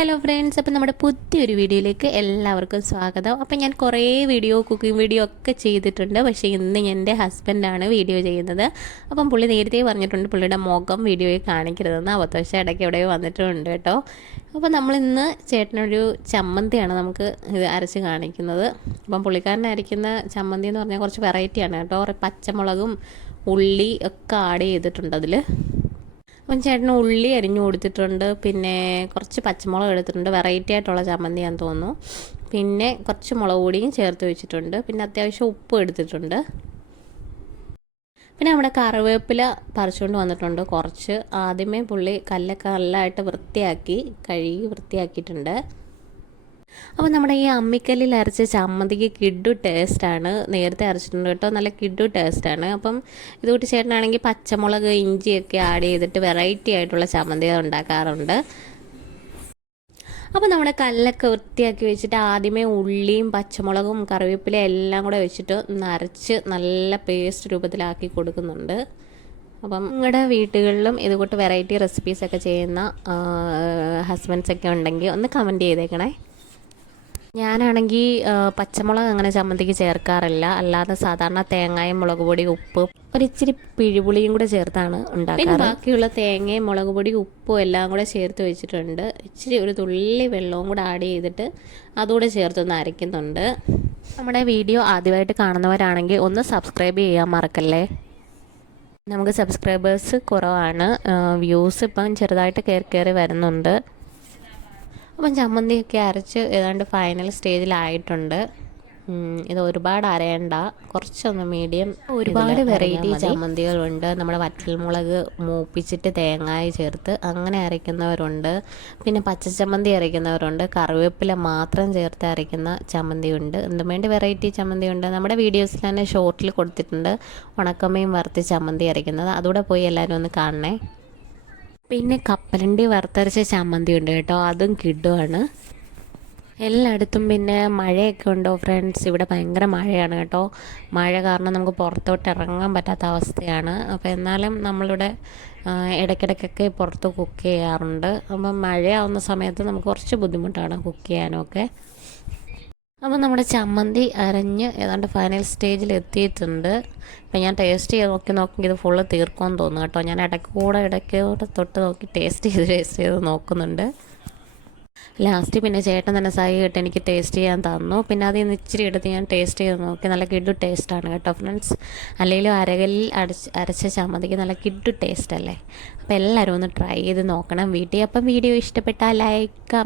Hello friends അപ്പോൾ നമ്മുടെ പുതിയൊരു വീഡിയോയിലേക്ക് എല്ലാവർക്കും സ്വാഗതം. അപ്പോൾ ഞാൻ കുറേ വീഡിയോ കുക്കിംഗ് വീഡിയോ ഒക്കെ ചെയ്തിട്ടുണ്ട്. പക്ഷേ ഇന്ന് എന്റെ ഹസ്ബൻഡാണ് വീഡിയോ ചെയ്യുന്നത്. അപ്പം പുള്ളി നേരത്തെ പറഞ്ഞിട്ടുണ്ട് പുള്ളിയുടെ മുഖം വീഡിയോയിൽ കാണിക്കരുതെന്ന്. അബദ്ധവശ ഇടയ്ക്ക് എവിടെയോ വന്നിട്ടുണ്ട് കേട്ടോ. അപ്പോൾ നമ്മളിന്ന് ചേട്ടനൊരു ചമ്മന്തിയാണ് നമുക്ക് ഇത് അരച്ച് കാണിക്കുന്നത്. അപ്പം പുള്ളിക്കാരൻ അരയ്ക്കുന്ന ചമ്മന്തി എന്ന് പറഞ്ഞാൽ കുറച്ച് വെറൈറ്റിയാണ് കേട്ടോ. പച്ചമുളകും ഉള്ളി ഒക്കെ ആഡ് ചെയ്തിട്ടുണ്ട് അതിൽ അപ്പം ചേട്ടന് ഉള്ളി അരിഞ്ഞു കൊടുത്തിട്ടുണ്ട്. പിന്നെ കുറച്ച് പച്ചമുളക് എടുത്തിട്ടുണ്ട്. വെറൈറ്റി ആയിട്ടുള്ള ചമ്മന്തിയാന്ന് തോന്നുന്നു. പിന്നെ കുറച്ച് മുളക് പൊടിയും ചേർത്ത് വെച്ചിട്ടുണ്ട്. പിന്നെ അത്യാവശ്യം ഉപ്പ് എടുത്തിട്ടുണ്ട്. പിന്നെ നമ്മുടെ കറിവേപ്പില പറിച്ചുകൊണ്ട് വന്നിട്ടുണ്ട് കുറച്ച്. ആദ്യമേ പുള്ളി കല്ലൊക്കെ നല്ലതായിട്ട് വൃത്തിയാക്കി കഴുകി വൃത്തിയാക്കിയിട്ടുണ്ട്. അപ്പോൾ നമ്മുടെ ഈ അമ്മിക്കല്ലിൽ അരച്ച ചമ്മന്തിക്ക് കിഡു ടേസ്റ്റാണ് നേരത്തെ അരച്ചിട്ടുണ്ട് കേട്ടോ. നല്ല കിഡു ടേസ്റ്റാണ് അപ്പം ഇതുകൂട്ടി ചേട്ടനാണെങ്കിൽ പച്ചമുളക് ഇഞ്ചിയൊക്കെ ആഡ് ചെയ്തിട്ട് വെറൈറ്റി ആയിട്ടുള്ള ചമ്മന്തി ഉണ്ടാക്കാറുണ്ട്. അപ്പോൾ നമ്മുടെ കല്ലൊക്കെ വൃത്തിയാക്കി വെച്ചിട്ട് ആദ്യമേ ഉള്ളിയും പച്ചമുളകും കറിവേപ്പിലയും എല്ലാം കൂടെ വെച്ചിട്ട് നരച്ച് നല്ല പേസ്റ്റ് രൂപത്തിലാക്കി കൊടുക്കുന്നുണ്ട്. അപ്പം നിങ്ങളുടെ വീട്ടുകളിലും ഇതുകൂട്ട് വെറൈറ്റി റെസിപ്പീസൊക്കെ ചെയ്യുന്ന ഹസ്ബൻഡ്സൊക്കെ ഉണ്ടെങ്കിൽ ഒന്ന് കമന്റ് ചെയ്തേക്കണേ. ഞാനാണെങ്കിൽ പച്ചമുളക് അങ്ങനെ ചമ്മന്തിക്ക് ചേർക്കാറില്ല. അല്ലാതെ സാധാരണ തേങ്ങയും മുളക് പൊടി ഉപ്പ് ഒരിച്ചിരി പിഴിപുളിയും കൂടെ ചേർത്താണ് ഉണ്ടാക്കുന്നത് ബാക്കിയുള്ള തേങ്ങയും മുളക് പൊടി ഉപ്പും എല്ലാം കൂടെ ചേർത്ത് വെച്ചിട്ടുണ്ട്. ഇച്ചിരി ഒരു തുള്ളി വെള്ളവും കൂടെ ആഡ് ചെയ്തിട്ട് അതുകൂടെ ചേർത്തൊന്ന് അരയ്ക്കുന്നുണ്ട്. നമ്മുടെ വീഡിയോ ആദ്യമായിട്ട് കാണുന്നവരാണെങ്കിൽ ഒന്ന് സബ്സ്ക്രൈബ് ചെയ്യാൻ മറക്കല്ലേ? നമുക്ക് സബ്സ്ക്രൈബേഴ്സ് കുറവാണ്. വ്യൂസ് ഇപ്പം ചെറുതായിട്ട് കയറി കയറി വരുന്നുണ്ട്. അപ്പം ചമ്മന്തിയൊക്കെ അരച്ച് ഏതാണ്ട് ഫൈനൽ സ്റ്റേജിലായിട്ടുണ്ട് ഇത് ഒരുപാട് അരയണ്ട. കുറച്ചൊന്ന് മീഡിയം ഒരുപാട് വെറൈറ്റി ചമ്മന്തികളുണ്ട്. നമ്മുടെ വറ്റൽമുളക് മൂപ്പിച്ചിട്ട് തേങ്ങായ ചേർത്ത് അങ്ങനെ അരയ്ക്കുന്നവരുണ്ട്. പിന്നെ പച്ചച്ചമ്മന്തി അരയ്ക്കുന്നവരുണ്ട്. കറിവേപ്പില മാത്രം ചേർത്ത് അരയ്ക്കുന്ന ചമ്മന്തിയുണ്ട്. എന്തും വേണ്ടി വെറൈറ്റി ചമ്മന്തിയുണ്ട്? നമ്മുടെ വീഡിയോസിൽ തന്നെ ഷോർട്ടിൽ കൊടുത്തിട്ടുണ്ട്. ഉണക്കമ്മയും വറുത്ത് ചമ്മന്തി അരയ്ക്കുന്നത്. അതുകൂടെ പോയി എല്ലാവരും ഒന്ന് കാണണേ. പിന്നെ കപ്പലണ്ടി വറുത്തരച്ച ചമ്മന്തി ഉണ്ട് കേട്ടോ. അതും കിഡുവാണ് എല്ലായിടത്തും പിന്നെ മഴയൊക്കെ ഉണ്ടോ ഫ്രണ്ട്സ് ഇവിടെ ഭയങ്കര മഴയാണ് കേട്ടോ. മഴ കാരണം നമുക്ക് പുറത്തോട്ട് ഇറങ്ങാൻ പറ്റാത്ത അവസ്ഥയാണ്. അപ്പോൾ എന്നാലും നമ്മളിവിടെ ഇടയ്ക്കിടയ്ക്കൊക്കെ പുറത്ത് കുക്ക് ചെയ്യാറുണ്ട്. അപ്പം മഴയാവുന്ന സമയത്ത് നമുക്ക് കുറച്ച് ബുദ്ധിമുട്ടാണ് കുക്ക് ചെയ്യാനൊക്കെ. അപ്പോൾ നമ്മുടെ ചമ്മന്തി അരഞ്ഞ് ഏതാണ്ട് ഫൈനൽ സ്റ്റേജിൽ എത്തിയിട്ടുണ്ട്. അപ്പം ഞാൻ ടേസ്റ്റ് ചെയ്ത് നോക്കി നോക്കി ഇത് ഫുള്ള് തീർക്കുമെന്ന് തോന്നുന്നു കേട്ടോ. ഞാൻ ഇടയ്ക്ക് കൂടെ ഇടയ്ക്ക് തൊട്ട് നോക്കി ടേസ്റ്റ് ചെയ്ത് ടേസ്റ്റ് ചെയ്ത് നോക്കുന്നുണ്ട്. ലാസ്റ്റ് പിന്നെ ചേട്ടൻ തന്നെ സൈ കിട്ടി എനിക്ക് ടേസ്റ്റ് ചെയ്യാൻ തന്നു. പിന്നെ അതിൽ നിന്ന് ഇച്ചിരി എടുത്ത് ഞാൻ ടേസ്റ്റ് ചെയ്ത് നോക്കി. നല്ല കിഡു ടേസ്റ്റാണ് കേട്ടോ ഫ്രണ്ട്സ് അല്ലെങ്കിലും അരകല്ലിൽ അടച്ച് അരച്ച ചമ്മന്തിക്ക് നല്ല കിഡു ടേസ്റ്റ് അല്ലേ? അപ്പോൾ എല്ലാവരും ഒന്ന് ട്രൈ ചെയ്ത് നോക്കണം വീട്ടിൽ. അപ്പം വീഡിയോ ഇഷ്ടപ്പെട്ടാൽ ലൈക്ക്